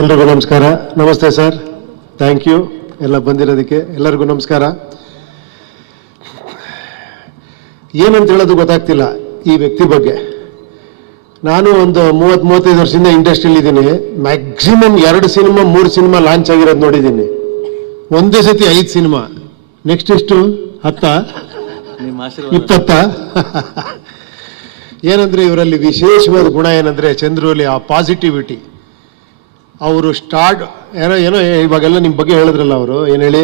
ಎಲ್ರಿಗೂ ನಮಸ್ಕಾರ. ನಮಸ್ತೆ ಸರ್. Thank you. ಎಲ್ಲ ಬಂದಿರೋದಕ್ಕೆ ಎಲ್ಲರಿಗೂ ನಮಸ್ಕಾರ. ಏನಂತ ಹೇಳೋದು ಗೊತ್ತಾಗ್ತಿಲ್ಲ ಈ ವ್ಯಕ್ತಿ ಬಗ್ಗೆ. ನಾನು ಒಂದು ಮೂವತ್ತ್ ಮೂವತ್ತೈದು ವರ್ಷದಿಂದ ಇಂಡಸ್ಟ್ರಿಯಲ್ಲಿ ಇದ್ದೀನಿ. ಮ್ಯಾಕ್ಸಿಮಮ್ ಎರಡು ಸಿನಿಮಾ ಮೂರು ಸಿನಿಮಾ ಲಾಂಚ್ ಆಗಿರೋದು ನೋಡಿದ್ದೀನಿ. ಒಂದೇ ಸತಿ ಐದು ಸಿನಿಮಾ. ನೆಕ್ಸ್ಟ್ ಎಷ್ಟು? ಹತ್ತ? ಇಪ್ಪತ್ತ? ಏನಂದ್ರೆ ಇವರಲ್ಲಿ ವಿಶೇಷವಾದ ಗುಣ ಏನಂದ್ರೆ ಚಂದ್ರಲ್ಲಿ ಆ ಪಾಸಿಟಿವಿಟಿ ಅವರು ಸ್ಟಾರ್ಟ್, ಏನೋ ಏನೋ ಇವಾಗೆಲ್ಲ ನಿಮ್ಮ ಬಗ್ಗೆ ಹೇಳಿದ್ರಲ್ಲ ಅವರು, ಏನು ಹೇಳಿ?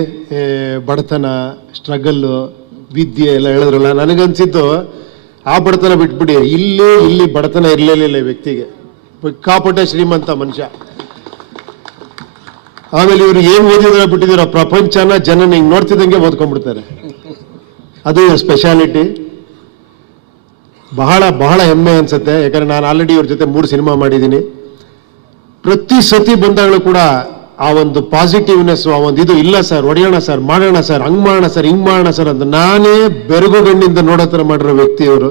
ಬಡತನ ಸ್ಟ್ರಗಲ್ಲು ವಿದ್ಯೆ ಎಲ್ಲ ಹೇಳಿದ್ರಲ್ಲ, ನನಗನ್ಸಿದ್ದು ಆ ಬಡತನ ಬಿಟ್ಬಿಡಿ. ಇಲ್ಲಿ ಇಲ್ಲಿ ಬಡತನ ಇರಲಿಲ್ಲ ವ್ಯಕ್ತಿಗೆ. ಸಿಕ್ಕಾಪಟ್ಟೆ ಶ್ರೀಮಂತ ಮನುಷ್ಯ. ಆಮೇಲೆ ಇವರು ಏನು ಓದಿದ್ರೆ ಬಿಟ್ಟಿದ್ದೀರೋ, ಪ್ರಪಂಚನ ಜನ ಹಿಂಗೆ ನೋಡ್ತಿದ್ದಂಗೆ ಓದ್ಕೊಂಡ್ಬಿಡ್ತಾರೆ. ಅದು ಸ್ಪೆಷಾಲಿಟಿ ಬಹಳ ಬಹಳ ಹೆಮ್ಮೆ ಅನ್ಸುತ್ತೆ. ಯಾಕಂದ್ರೆ ನಾನು ಆಲ್ರೆಡಿ ಇವ್ರ ಜೊತೆ ಮೂರು ಸಿನಿಮಾ ಮಾಡಿದ್ದೀನಿ. ಪ್ರತಿ ಸತಿ ಬಂದಾಗಲೂ ಕೂಡ ಆ ಒಂದು ಪಾಸಿಟಿವ್ನೆಸ್ ಆ ಒಂದು ಇದು ಇಲ್ಲ ಸರ್ ಒಡೆಯೋಣ ಸರ್, ಮಾಡೋಣ ಸರ್, ಹಂಗ್ ಮಾಡೋಣ ಸರ್, ಹಿಂಗ್ ಮಾಡೋಣ ಸರ್ ಅಂತ ನಾನೇ ಬೆರಗು ಗಣ್ಣಿಂದ ನೋಡೋ ಥರ ಮಾಡಿರೋ ವ್ಯಕ್ತಿ ಅವರು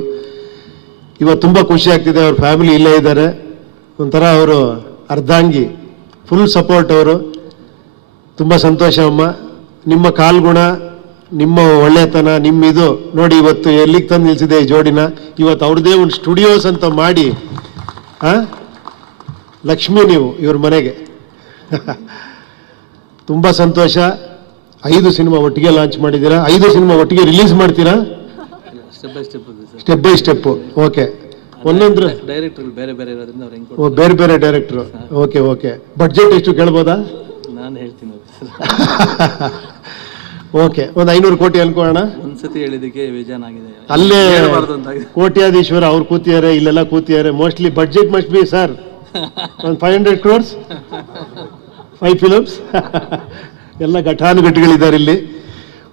ಇವತ್ತು ತುಂಬ ಖುಷಿ ಆಗ್ತಿದೆ, ಅವ್ರ ಫ್ಯಾಮಿಲಿ ಇಲ್ಲೇ ಇದ್ದಾರೆ. ಒಂಥರ ಅವರು ಅರ್ಧಾಂಗಿ ಫುಲ್ ಸಪೋರ್ಟ್ ಅವರು. ತುಂಬ ಸಂತೋಷ ಅಮ್ಮ. ನಿಮ್ಮ ಕಾಲ್ಗುಣ, ನಿಮ್ಮ ಒಳ್ಳೆತನ, ನಿಮ್ಮ ಇದು. ನೋಡಿ, ಇವತ್ತು ಎಲ್ಲಿಗೆ ತಂದು ನಿಲ್ಸಿದೆ ಈ ಜೋಡಿನ? ಇವತ್ತು ಅವ್ರದ್ದೇ ಒಂದು ಸ್ಟುಡಿಯೋಸ್ ಅಂತ ಮಾಡಿ, ಆ? ಲಕ್ಷ್ಮಿ ನೀವು ಇವ್ರ ಮನೆಗೆ. ತುಂಬ ಸಂತೋಷ. ಐದು ಸಿನಿಮಾ ಒಟ್ಟಿಗೆ ಲಾಂಚ್ ಮಾಡಿದ್ದೀರಾ? ಐದು ಸಿನಿಮಾ ಒಟ್ಟಿಗೆ ರಿಲೀಸ್ ಮಾಡ್ತೀರಾ? Step by step sir. Step by step okay ಒಂದೊಂದ್ರ director ಬೇರೆ ಬೇರೆ ಇರೋದ್ರಿಂದ ಅವ್ರು ಓ ಬೇರೆ ಬೇರೆ ಡೈರೆಕ್ಟ್ರು ಓಕೆ ಓಕೆ ಬಡ್ಜೆಟ್ ಎಷ್ಟು ಕೇಳ್ಬೋದಾ? ನಾನು ಹೇಳ್ತೀನಿ ಓಕೆ ಒಂದು ಐನೂರು ಕೋಟಿ ಅನ್ಕೋಣ ಒಂದ್ಸತಿ ಹೇಳಿದಕ್ಕೆ ಬೇಜಾನ್ ಆಗಿದೆ. ಅಲ್ಲೇ. ಕೋಟ್ಯಾಧೀಶ್ವರ ಅವ್ರು ಕೂತಿದ್ದಾರೆ ಇಲ್ಲೆಲ್ಲ ಕೂತಿದ್ದಾರೆ. Mostly budget must be sir ಒಂದು five hundred crores five films ಎಲ್ಲ ಘಟಾನುಘಟಿಗಳಿದ್ದಾರೆ ಇಲ್ಲಿ.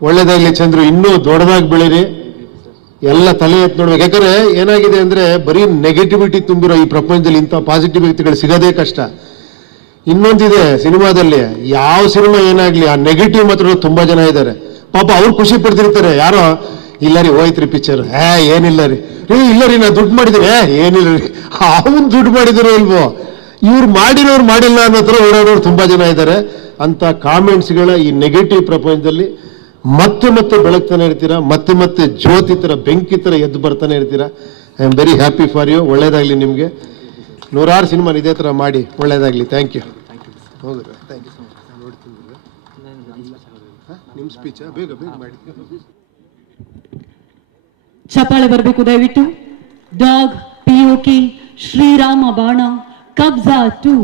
ಒಳ್ಳೇದಾಗಲಿ ಚಂದ್ರು, ಇನ್ನೂ ದೊಡ್ಡದಾಗಿ ಬೆಳೀರಿ. ಎಲ್ಲ ತಲೆ ಎತ್ತು ನೋಡ್ಬೇಕು. ಯಾಕಂದ್ರೆ ಏನಾಗಿದೆ ಅಂದ್ರೆ ಬರೀ ನೆಗೆಟಿವಿಟಿ ತುಂಬಿರೋ ಈ ಪ್ರಪಂಚದಲ್ಲಿ ಇಂಥ ಪಾಸಿಟಿವ್ ವ್ಯಕ್ತಿಗಳು ಸಿಗೋದೇ ಕಷ್ಟ. ಇನ್ನೊಂದಿದೆ ಸಿನಿಮಾದಲ್ಲಿ, ಯಾವ ಸಿನಿಮಾ ಏನಾಗ್ಲಿ, ಆ ನೆಗೆಟಿವ್ ಮಾತ್ರ ತುಂಬಾ ಜನ ಇದ್ದಾರೆ. ಪಾಪ ಅವ್ರು ಖುಷಿ ಪಡ್ತಿರ್ತಾರೆ. ಯಾರೋ ಇಲ್ಲ ರೀ ಹೋಯ್ತ್ರಿ ಪಿಕ್ಚರ್ ಏ ಏನಿಲ್ಲ ರೀ. ಏ ಇಲ್ಲ ರೀ ನಾ ದುಡ್ಡು ಮಾಡಿದ್ರಿ ಏ ಏನಿಲ್ಲ ರೀ. ಅವನ್ ದುಡ್ಡು ಮಾಡಿದ್ರು ಇಲ್ವೋ ಇವ್ರು ಮಾಡಿರೋರು ಮಾಡಿಲ್ಲ ಅನ್ನೋ ಹತ್ರ ಓಡಾಡೋರು ತುಂಬಾ ಜನ ಇದ್ದಾರೆ ಅಂತ ಕಾಮೆಂಟ್ಸ್ಗಳ ಈ ನೆಗೆಟಿವ್ ಪ್ರಪಂಚದಲ್ಲಿ ಮತ್ತೆ ಮತ್ತೆ ಬೆಳಗ್ತಾನೆ ಇರ್ತೀರಾ? ಮತ್ತೆ ಮತ್ತೆ ಜ್ಯೋತಿ ತರ ಬೆಂಕಿ ತರ ಎದ್ದು ಬರ್ತಾನೆ ಇರ್ತೀರಾ? I am very happy for you ಒಳ್ಳೇದಾಗ್ಲಿ ನಿಮಗೆ. ನೂರಾರು ಸಿನಿಮಾ ಇದೇ ತರ ಮಾಡಿ. ಒಳ್ಳೇದಾಗ್ಲಿ. ಥ್ಯಾಂಕ್ ಯು ಹೌದು ಥ್ಯಾಂಕ್ ಯು ನಿಮ್ಮ ಸ್ಪೀಚ್ ಬೇಗ ಬೇಗ ಮಾಡಿ. ಚಪ್ಪಾಳೆ ಬರಬೇಕು ದಯವಿಟ್ಟು. ಡಾಗ್ ಪಿಒಕೆ ಶ್ರೀರಾಮ ಬಾಣ ಕಬ್ಜಾ ಟು.